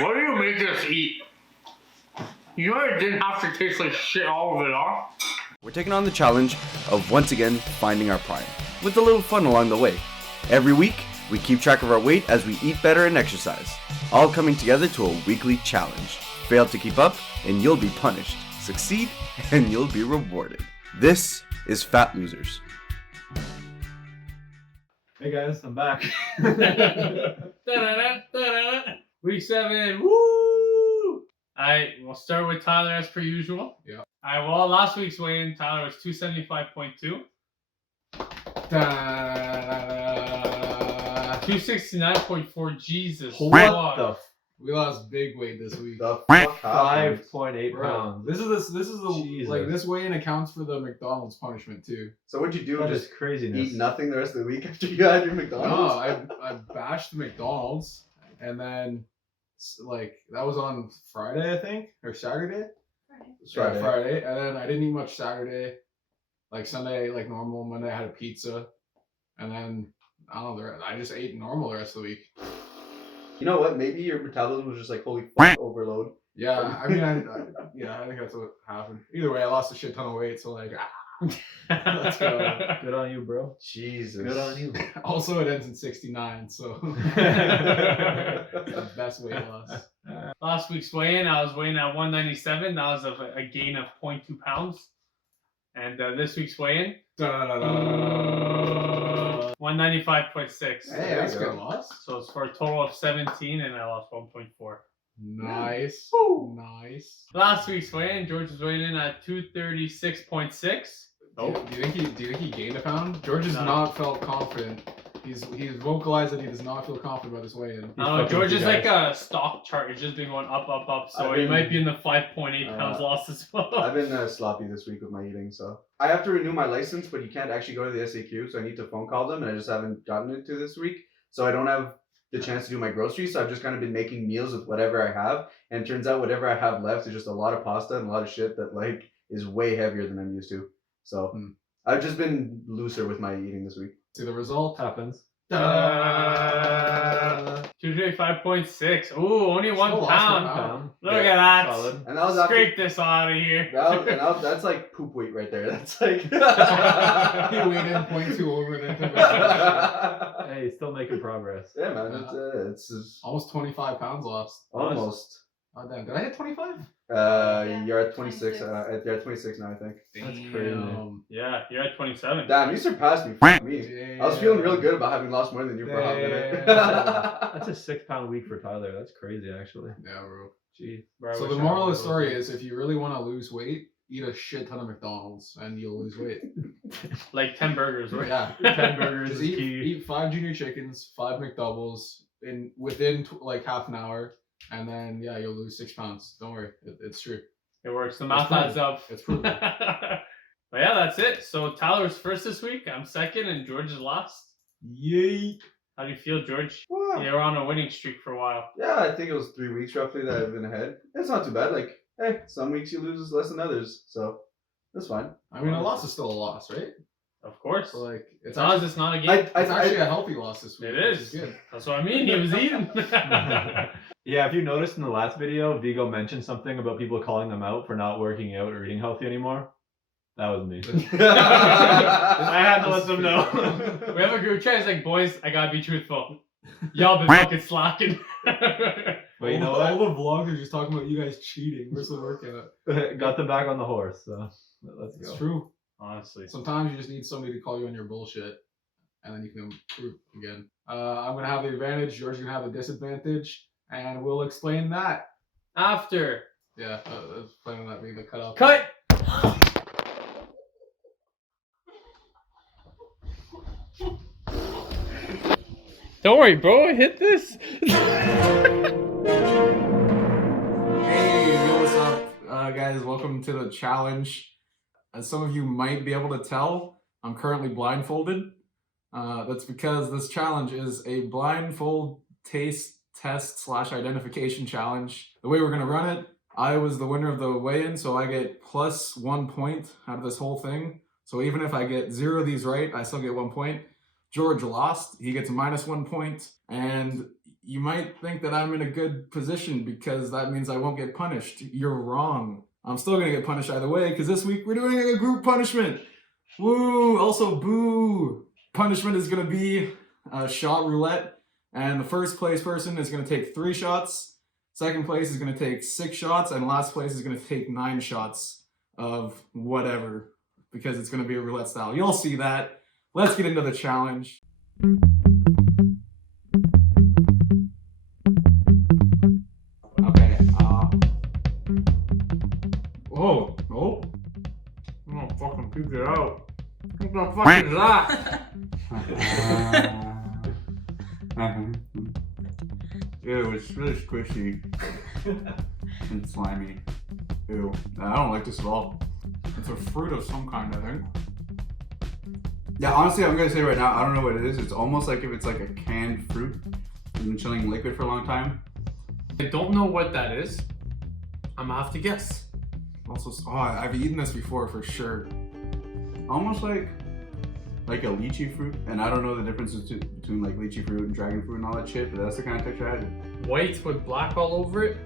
What do you make us eat? You know it didn't have to taste like shit all of it off? We're taking on the challenge of once again finding our prime, with a little fun along the way. Every week, we keep track of our weight as we eat better and exercise, all coming together to a weekly challenge. Fail to keep up, and you'll be punished. Succeed, and you'll be rewarded. This is Fat Losers. Hey guys, I'm back. Week 7, woo! Alright, we'll start with Tyler as per usual. Yeah. Alright, well, last week's weigh-in, Tyler was 275.2. 269.4, Jesus. What the We lost big weight this week. The fuck happened? 5.8 Bro, pounds. this is the Jesus. like this weigh-in accounts for the McDonald's punishment too. So what'd you do? That Just is craziness. eat nothing the rest of the week after you had your McDonald's? No, I bashed McDonald's and then like that was on Friday, I think, or Saturday. Friday. Friday, and then I didn't eat much Saturday. Like Sunday, like normal. Monday, I had a pizza, and then I don't know. I just ate normal the rest of the week. You know what? Maybe your metabolism was just like, holy fuck, overload. Yeah, I mean, I think that's what happened. Either way, I lost a shit ton of weight, so like, let's go. Good on you, bro. Jesus. Good on you. Also, it ends in 69, so the best weight loss. Last week's weigh-in, I was weighing at 197. That was a gain of 0.2 pounds. And this week's weigh-in, 195.6. Hey, that's a good loss. So it's for a total of 17, and I lost 1.4. Nice, nice. Last week's weigh-in, George was weighing in at 236.6. Do you think he gained a pound? George has No. not felt confident. He's vocalized that he does not feel confident about his weigh-in. George is like a stock chart. It's just been going up, up, up. So he might be in the 5.8 pounds loss as well. I've been sloppy this week with my eating, so I have to renew my license, but you can't actually go to the SAQ, so I need to phone call them, and I just haven't gotten it to this week, so I don't have the chance to do my groceries. So I've just kind of been making meals with whatever I have, and it turns out whatever I have left is just a lot of pasta and a lot of shit that like is way heavier than I'm used to. So I've just been looser with my eating this week. See the result? Happens. 235.6. Ooh, only Still 1 lost pound. 1 pound. Look at that. Solid. And that was after, Scrape this out of here. that's like poop weight right there. That's like He weighed in 0.2 over and then took a Hey, still making progress. yeah, man. It's almost 25 pounds lost. almost. Oh damn! Did I hit 25? You're at 26. You're at 26 now, I think. That's crazy. Yeah, you're at 27. Damn, you surpassed me. Fuck me. Damn. I was feeling real good about having lost more than you for a hot minute. That's a 6 pound week for Tyler. That's crazy, actually. Yeah, bro. Jeez. Bro, I So wish the I moral of had the story those. is, if you really want to lose weight, eat a shit ton of McDonald's and you'll lose weight. Like 10 burgers, right? Yeah, 10 burgers Just is key. eat 5 junior chickens, 5 McDoubles within like half an hour, and then yeah, you'll lose 6 pounds. Don't worry, it's true. It works. The It's math proven. adds up. It's proven. But yeah, that's it. So Tyler's first this week. I'm second, and George is last. Yay! How do you feel, George? Wow. You were on a winning streak for a while. Yeah, I think it was 3 weeks roughly that I've been ahead. It's not too bad. Like, hey, some weeks you lose less than others, so that's fine. I mean, a loss is still a loss, right? Of course. So like, It's not as it's not a game. it's actually a healthy loss this week. It which is. good. That's what I mean. He was eating. Yeah, if you noticed in the last video, Vigo mentioned something about people calling them out for not working out or eating healthy anymore. That was me. I had to let them know. We have a group chat. It's like, boys, I gotta be truthful. Y'all been fucking slacking. But you know all what? the vlogs are just talking about you guys cheating. We're still working it. Got them back on the horse, so let's It's go. true. Honestly. Sometimes you just need somebody to call you on your bullshit, and then you can improve again. I'm gonna have the advantage. George's gonna have the disadvantage, and we'll explain that. After. Yeah, I was planning on that being the cutoff. Cut! Don't worry, bro. Hit this. Hey, yo, what's up, guys? Welcome to the challenge. As some of you might be able to tell, I'm currently blindfolded. That's because this challenge is a blindfold taste test / identification challenge. The way we're gonna run it, I was the winner of the weigh-in, so I get plus 1 point out of this whole thing. So even if I get 0 of these right, I still get 1 point. George lost. He gets minus 1 point. And You might think that I'm in a good position because that means I won't get punished. You're wrong. I'm still gonna get punished either way because this week we're doing a group punishment. Woo! Also, boo! Punishment is gonna be shot roulette, and the first place person is gonna take 3 shots. Second place is gonna take 6 shots, and last place is gonna take 9 shots of whatever because it's gonna be a roulette style. You'll see that. Let's get into the challenge. Okay. Whoa. Oh. I'm gonna fucking peek it out. What the fuck is that? Ew, it's really squishy and slimy. Ew. I don't like this at all. It's a fruit of some kind, I think. Yeah, honestly, I'm gonna say right now, I don't know what it is. It's almost like if it's like a canned fruit and been chilling in liquid for a long time. I don't know what that is. I'm gonna have to guess. Also, I've eaten this before for sure. Almost like a lychee fruit, and I don't know the difference between like lychee fruit and dragon fruit and all that shit, but that's the kind of texture I had. White with black all over it.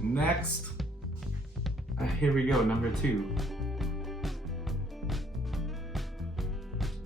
Next. Here we go, number 2.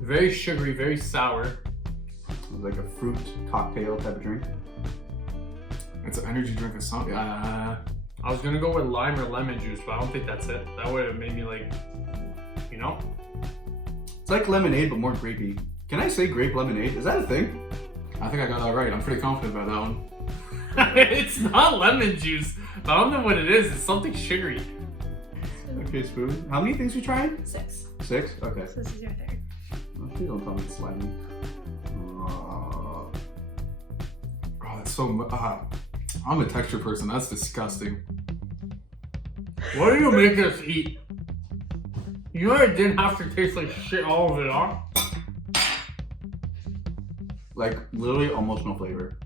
Very sugary, very sour. It was like a fruit cocktail type of drink. It's an energy drink or something. I was gonna go with lime or lemon juice, but I don't think that's it. That would have made me like, you know? It's like lemonade, but more grapey. Can I say grape lemonade? Is that a thing? I think I got that right. I'm pretty confident about that one. It's not lemon juice. But I don't know what it is. It's something sugary. Okay, Spoon. How many things we trying? 6. 6? Okay. So this is your third. Oh, please don't tell me it's slimy. Oh, that's so. I'm a texture person. That's disgusting. What do you make us eat? You know it didn't have to taste like shit all of it off? Like, literally almost no flavor.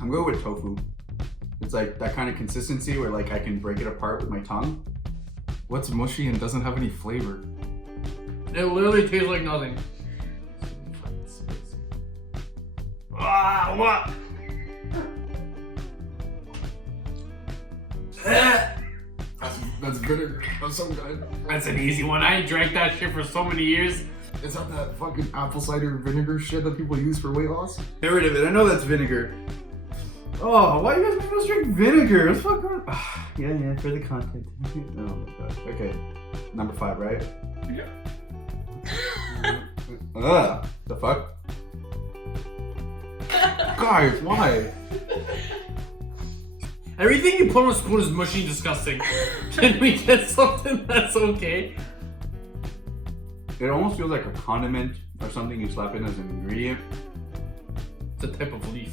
I'm going with tofu. It's like that kind of consistency where like I can break it apart with my tongue. What's mushy and doesn't have any flavor? It literally tastes like nothing. Ah, what? That's bitter. That's so good. That's an easy one. I drank that shit for so many years. Is that that fucking apple cider vinegar shit that people use for weight loss? Get rid of it. I know that's vinegar. Oh, why you guys making us drink vinegar? It's fucking. Yeah, for the content. Oh my gosh. Okay, number 5, right? Yeah. The fuck? Guys, why? Everything you put on a spoon is mushy and disgusting. Can we get something that's okay? It almost feels like a condiment or something you slap in as an ingredient. It's a type of leaf.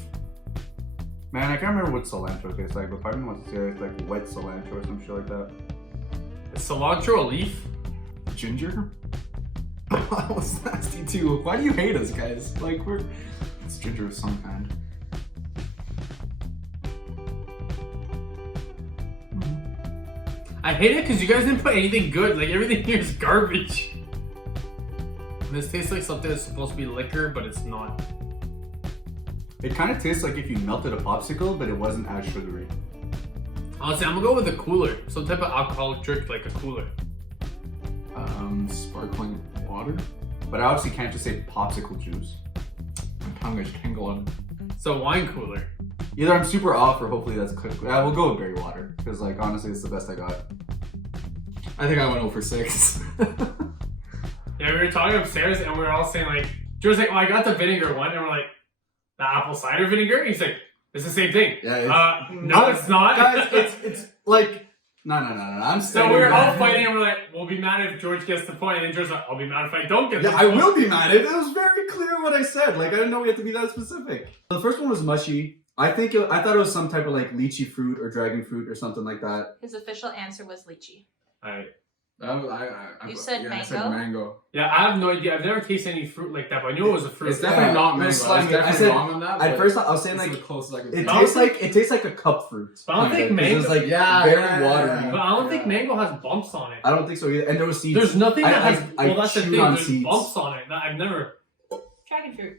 Man, I can't remember what cilantro tastes like, but part of me wants to say it's like wet cilantro or some shit like that. Is cilantro a leaf? Ginger? That was nasty too. Why do you hate us, guys? Like, it's ginger of some kind. I hate it because you guys didn't put anything good. Like, everything here is garbage. This tastes like something that's supposed to be liquor, but it's not. It kind of tastes like if you melted a popsicle, but it wasn't as sugary. Honestly, I'm gonna go with a cooler. Some type of alcoholic drink, like a cooler. Sparkling water? But I obviously can't just say popsicle juice. My tongue is tingling. So wine cooler. Either I'm super off or hopefully that's clear. We'll go with berry water, because like honestly it's the best I got. I think I went 0 for 6. Yeah, we were talking upstairs and we were all saying like, George's like, oh, I got the vinegar one, and we're like, the apple cider vinegar? And he's like, it's the same thing. Yeah, no, it's not. Guys, it's like no. I'm So saying we were all that. fighting and we're like, we'll be mad if George gets the point, and then George's like, I'll be mad if I don't get the Yeah, point. I will be mad. It was very clear what I said. Like I didn't know we had to be that specific. The first one was mushy. I thought it was some type of like lychee fruit or dragon fruit or something like that. His official answer was lychee. Alright. You said I mango? said mango. Yeah, I have no idea. I've never tasted any fruit like that, but I knew it was a fruit. It's definitely not mango. it's It's slimy. definitely I said- wrong on that. At but first I was saying this is like the closest I could it say. tastes like a cup fruit. But I don't think Kinda, 'cause mango. It's like Yeah, very yeah, watery. But I don't think mango has bumps on it. I don't think so either. And there was seeds. There's nothing that has. I Well, that's the chewed thing. on There's seeds. bumps on it. That I've never. Dragon fruit.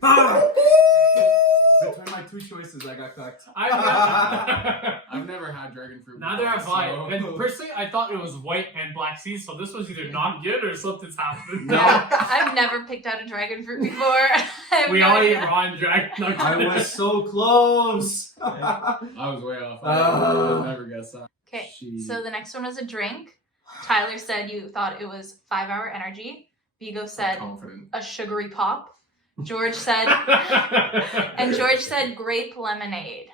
Between my two choices, I got cooked. I've never had dragon fruit. Neither have before, I. so- And personally, I thought it was white and black seeds, so this was either not good or something's happening. Yeah, I've never picked out a dragon fruit before. I have We no all eat idea. raw and dragon. No, I was so close. I was way off. I would never guess that. Okay, She- so the next one was a drink. Tyler said you thought it was 5 Hour Energy. Vigo said Confident. a sugary pop. George said, and George said grape lemonade.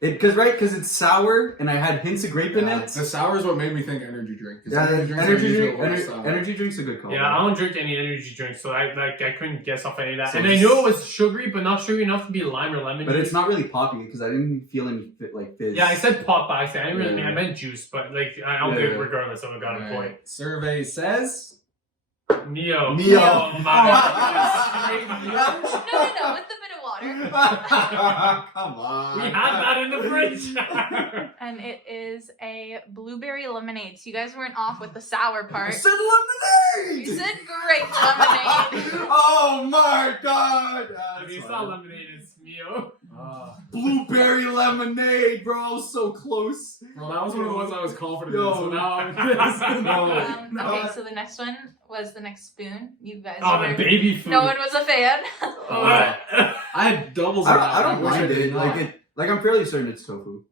Because it's sour and I had hints of grape in it. The sour is what made me think energy drink. 'cause Yeah, drinks are energy usually drink. a little sour. Energy drink's a good call. Yeah, I don't drink any energy drinks, so I couldn't guess off any of that. So and I it's- knew it was sugary, but not sugary enough to be lime or lemon. But it's not really poppy because I didn't feel any fizz. Yeah, I said pop by accident. I didn't really Yeah. mean I meant juice, but like I don't Yeah. think regardless, someone got a point. Alright, survey says Neo. Neo. Oh my. No, with a bit of water. Come on. We had that in the fridge. And it is a blueberry lemonade. So you guys weren't off with the sour I part. said You lemonade. said grape lemonade. Oh my god. I mean, it's not lemonade, it's Neo. Blueberry lemonade, bro. So close. well, that was one of the ones I was confident No. in, so now I'm pissed. No. Okay, so the next one was the next spoon. You guys Oh, were... the baby food. No one was a fan. Oh, I had doubles of that. I don't wish mind did it. not. Like I'm fairly certain it's tofu.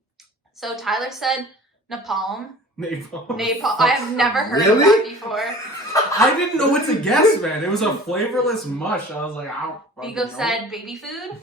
So Tyler said napalm. Napalm. Napalm. I have never heard Really? of that before. I didn't know what to guess, man. It was a flavorless mush. I was like, I don't fucking Vigo know. said baby food.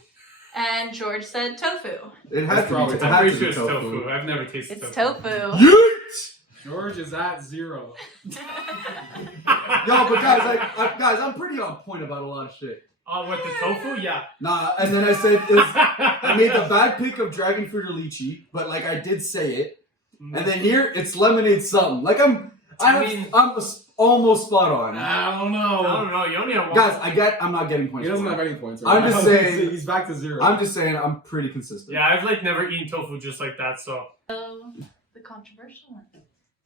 And George said tofu. It That's had to probably- be, it I'm had pretty to sure be it's tofu. tofu. I've never tasted It's tofu. tofu. Yeet! George is at 0. Yo, but guys, I'm pretty on point about a lot of shit. Oh, with the tofu? Yeah. Nah, and then I said I made the bad pick of dragon fruit or lychee, but like I did say it. And then here it's lemonade something. Like I'm almost spot on. I don't I know. don't know. You only have one. Guys, I'm not getting points. He doesn't for have it. any points. I'm just now. saying- He's back to 0. I'm just saying I'm pretty consistent. Yeah, I've like never eaten tofu just like that, so. So the controversial one.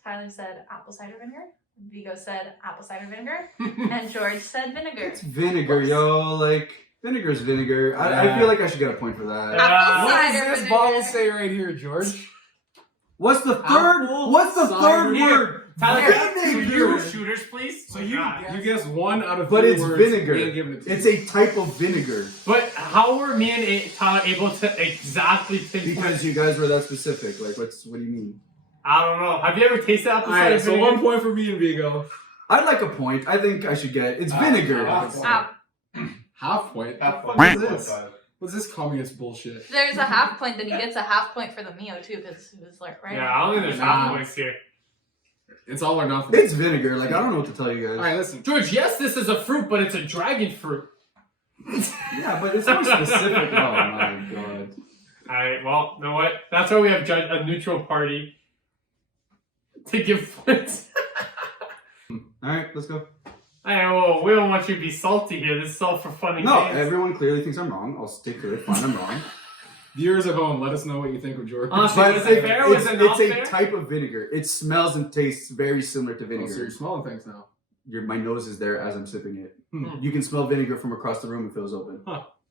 Tyler said apple cider vinegar. Vigo said apple cider vinegar. And George said vinegar. It's vinegar, yo. Like vinegar's vinegar. I Yeah. feel like I should get a point for that. Apple What cider does this vinegar. bottle say right here, George? What's the third? Apple What's the cider third word? Tyler, Vinegar. shooters, please. So Oh, you God. you guess 1 out of 3 But it's words. vinegar. We ain't giving it to It's you. a type of vinegar. But how were me and Tyler able to exactly pinpoint? Because you guys were that specific. Like, what do you mean? I don't know. Have you ever tasted apple cider Alright, so vinegar? 1 point for me and Vigo. I'd like a point. I think I should get. It's vinegar. Ah, Half point. Half What point. is this? What's this communist bullshit? there's a half point, then he gets a half point for the Mio too, because he was like right. Yeah, I don't think there's half points here. It's all or nothing. It's vinegar. Like, I don't know what to tell you guys. Alright, listen. George, yes, this is a fruit, but it's a dragon fruit. Yeah, but it's more specific. Oh my god. Alright, well, you know what? That's why we have a neutral party to give points. Alright, let's go. Alright, well, we don't want you to be salty here. This is all for fun and No, games. everyone clearly thinks I'm wrong. I'll stick to it. Fine, I'm wrong. Viewers at home, let us know what you think of George. Honestly, But was it fair? Was it not it's fair? a type of vinegar. It smells and tastes very similar to Oh, vinegar. so you're smelling things now. My nose is there as I'm sipping it. Hmm. You can smell vinegar from across the room if it was open.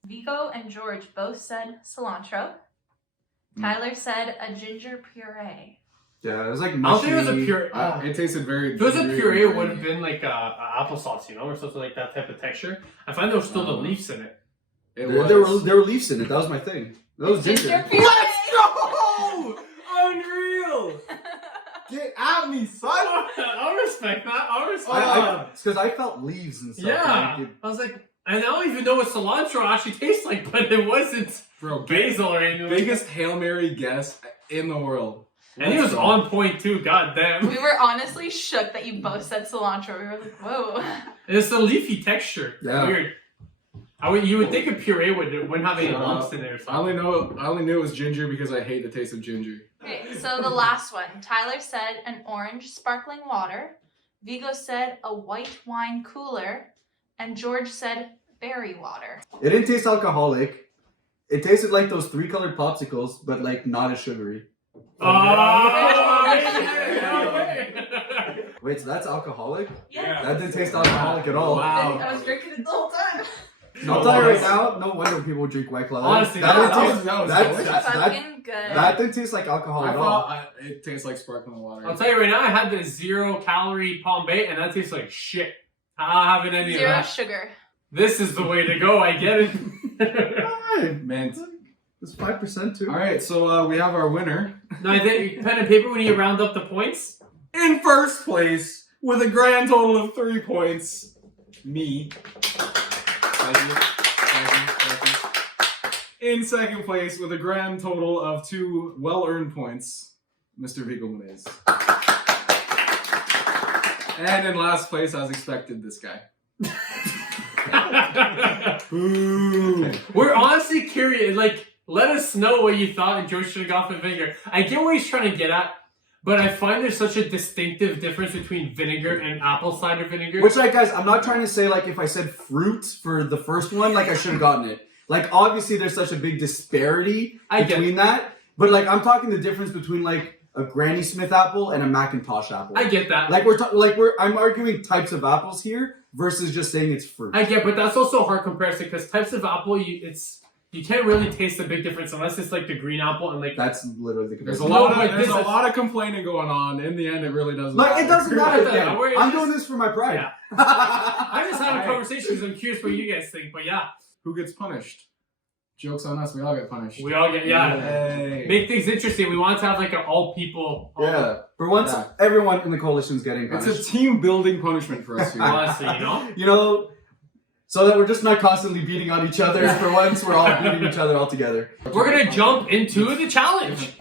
Vigo and George both said cilantro. Tyler said a ginger puree. Yeah, it was like I don't mushy. think it was a pure. It tasted very. If it was a very puree, it grainy. would have been like a applesauce, you know, or something like that type of texture. I find there was still the leaves in it. It There was. were leaves in it. That was my thing. That was ginger. puree. go! Unreal! Get at me, son! I'll respect that. I'll respect that. It's because I felt leaves and stuff. Yeah. Like, I was like, and I don't even know what cilantro actually tastes like, but it wasn't Bro, basil or anything. like biggest Hail Mary guess in the world. that. And he was on point too, god damn. We were honestly shook that you both said cilantro. We were like, whoa. And it's the leafy texture. Yeah. Weird. You would think a puree wouldn't have any lumps in it or I something. I only knew it was ginger because I hate the taste of ginger. Okay, so the last one. Tyler said an orange sparkling water. Vigo said a white wine cooler. And George said berry water. it didn't taste alcoholic. It tasted like those 3-colored popsicles, but like not as sugary. Wait, so that's alcoholic? Yeah. That didn't taste alcoholic at all. Wow. I was drinking it the whole time. I'll tell you right now, no wonder people drink White Claw. Honestly, that that didn't was taste- Fucking good. that didn't taste like alcohol I at all. thought it tastes like sparkling water. I'll tell you right now, I had the 0-calorie Palm Bay, and that tastes like shit. I'm not having any of Zero that. sugar. This is the way to go. I get it. Alright, Mint. it's 5% too. All right, so we have our winner. No, I think pen and paper when you round up the points. In first place, with a grand total of 3 points, me. In second place, with a grand total of 2 well-earned points, Mr. Vigo Munez. And in last place, as expected, this guy. Ooh. We're honestly curious. Like, let us know what you thought George should have gone for vinegar. I get what he's trying to get at, but I find there's such a distinctive difference between vinegar and apple cider vinegar. Which, like, guys, I'm not trying to say, like, if I said fruit for the first one, like, I should have gotten it. Like, obviously, there's such a big disparity between that. But, like, I'm talking the difference between, like, a Granny Smith apple and a Macintosh apple. I get that. Like, I'm arguing types of apples here versus just saying it's fruit. I get, but that's also a hard comparison because types of apple, you can't really taste the big difference unless it's like the green apple and like. That's literally the There's comparison. a lot of complaining going on. In the end, it really doesn't Like, matter. it doesn't matter. Yeah, Again. we're I'm just- doing this for my pride. Yeah. I'm just having a conversation because I'm curious what you guys think, but yeah. Who gets punished? Joke's on us. We all get punished. We all get, yeah. Hey. Make things interesting. We want to have like an all people. Yeah. For once, Yeah. everyone in the coalition's getting It's punished. a team-building punishment for us here. Honestly, you know? You know, so that we're just not constantly beating on each other. For once, we're all beating each other all together. We're going to jump into the challenge.